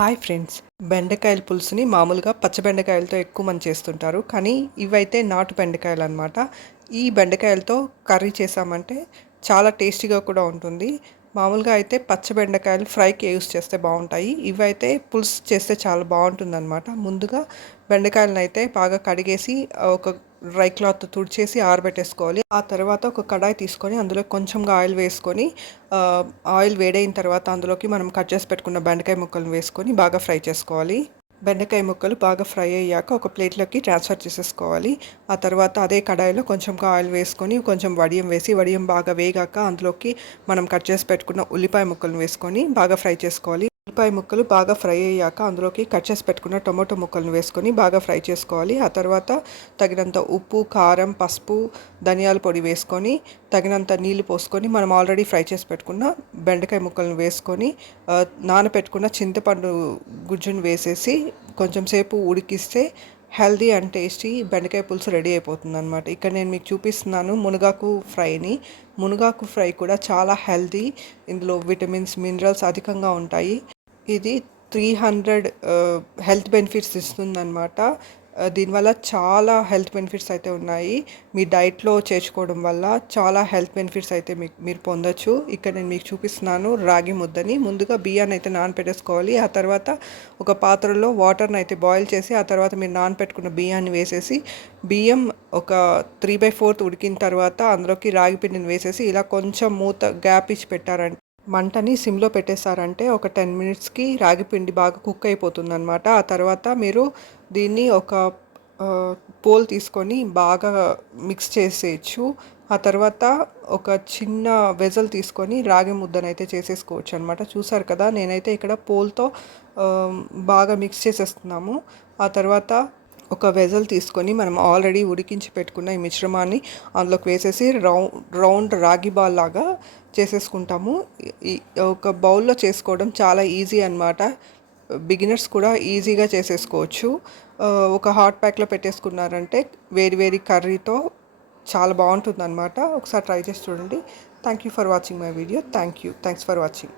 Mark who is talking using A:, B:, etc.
A: Hi friends. బెండకాయల పులుసుని మామూలుగా పచ్చబెండకాయలతో ఎక్కువ మంది చేస్తుంటారు. కానీ ఇవైతే నాటు బెండకాయలు అనమాట ఈ బెండకాయలతో కర్రీ చేసామంటే చాలా టేస్టీగా కూడా ఉంటుంది. మామూలుగా అయితే పచ్చ బెండకాయలు ఫ్రైకి యూస్ చేస్తే బాగుంటాయి. ఇవైతే పులుసు చేస్తే చాలా బాగుంటుంది అనమాట ముందుగా బెండకాయలను అయితే బాగా కడిగేసి ఒక డ్రై క్లాత్ తుడిచేసి ఆరబెట్టేసుకోవాలి. ఆ తర్వాత ఒక కడాయి తీసుకొని అందులో కొంచెంగా ఆయిల్ వేసుకొని ఆయిల్ వేడైన తర్వాత అందులోకి మనం కట్ చేసి పెట్టుకున్న బెండకాయ ముక్కలను వేసుకొని బాగా ఫ్రై చేసుకోవాలి. బెండకాయ ముక్కలు బాగా ఫ్రై అయ్యాక ఒక ప్లేట్లోకి ట్రాన్స్ఫర్ చేసేసుకోవాలి. ఆ తర్వాత అదే కడాయిలో కొంచెంగా ఆయిల్ వేసుకొని కొంచెం వడియం వేసి వడియం బాగా వేగాక అందులోకి మనం కట్ చేసి పెట్టుకున్న ఉల్లిపాయ ముక్కలను వేసుకొని బాగా ఫ్రై చేసుకోవాలి. ఉల్లిపాయ ముక్కలు బాగా ఫ్రై అయ్యాక అందులోకి కట్ చేసి పెట్టుకున్న టొమాటో ముక్కలను వేసుకొని బాగా ఫ్రై చేసుకోవాలి. ఆ తర్వాత తగినంత ఉప్పు కారం పసుపు ధనియాల పొడి వేసుకొని తగినంత నీళ్ళు పోసుకొని మనం ఆల్రెడీ ఫ్రై చేసి పెట్టుకున్న బెండకాయ ముక్కలను వేసుకొని నానపెట్టుకున్న నానబెట్టుకున్న చింతపండు గుజ్జును వేసేసి కొంచెం సేపు ఉడికిస్తే హెల్దీ అండ్ టేస్టీ బెండకాయ పులుసు రెడీ అయిపోతుంది అనమాట ఇక్కడ నేను మీకు చూపిస్తున్నాను మునగాకు ఫ్రైని. మునగాకు ఫ్రై కూడా చాలా హెల్దీ. ఇందులో విటమిన్స్ మినరల్స్ అధికంగా ఉంటాయి. ఇది త్రీ హండ్రెడ్ హెల్త్ బెనిఫిట్స్ ఇస్తుందన్నమాట. దీనివల్ల చాలా హెల్త్ బెనిఫిట్స్ అయితే ఉన్నాయి. మీ డైట్లో చేర్చుకోవడం వల్ల చాలా హెల్త్ బెనిఫిట్స్ అయితే మీకు మీరు పొందొచ్చు. ఇక్కడ నేను మీకు చూపిస్తున్నాను రాగి ముద్దని. ముందుగా బియ్యాన్ని అయితే నానపెట్టేసుకోవాలి. ఆ తర్వాత ఒక పాత్రలో వాటర్ని అయితే బాయిల్ చేసి ఆ తర్వాత మీరు నానపెట్టుకున్న బియ్యాన్ని వేసేసి బియ్యం ఒక త్రీ బై ఫోర్త్ ఉడికిన తర్వాత అందులోకి రాగి పిండిని వేసేసి ఇలా కొంచెం మూత గ్యాప్ ఇచ్చి పెట్టారంటే మంటని సిమ్లో పెట్టేశారంటే ఒక టెన్ మినిట్స్కి రాగి పిండి బాగా కుక్ అయిపోతుంది అనమాట ఆ తర్వాత మీరు దీన్ని ఒక పోల్ తీసుకొని బాగా మిక్స్ చేసేయచ్చు. ఆ తర్వాత ఒక చిన్న వెజల్ తీసుకొని రాగి ముద్దనైతే చేసేసుకోవచ్చు అనమాట చూసారు కదా నేనైతే ఇక్కడ పోల్తో బాగా మిక్స్ చేసేస్తున్నాము. ఆ తర్వాత ఒక వెజల్ తీసుకొని మనం ఆల్రెడీ ఉడికించి పెట్టుకున్న ఈ మిశ్రమాన్ని అందులోకి వేసేసి రౌండ్ రౌండ్ రాగి బాల్ లాగా చేసేసుకుంటాము. ఈ ఒక బౌల్లో చేసుకోవడం చాలా ఈజీ అన్నమాట. బిగినర్స్ కూడా ఈజీగా చేసేసుకోవచ్చు. ఒక హాట్ ప్యాక్లో పెట్టేసుకున్నారంటే వేడి వేడి కర్రీతో చాలా బాగుంటుంది అనమాట ఒకసారి ట్రై చేసి చూడండి. Thank you for watching my video thank you thanks for watching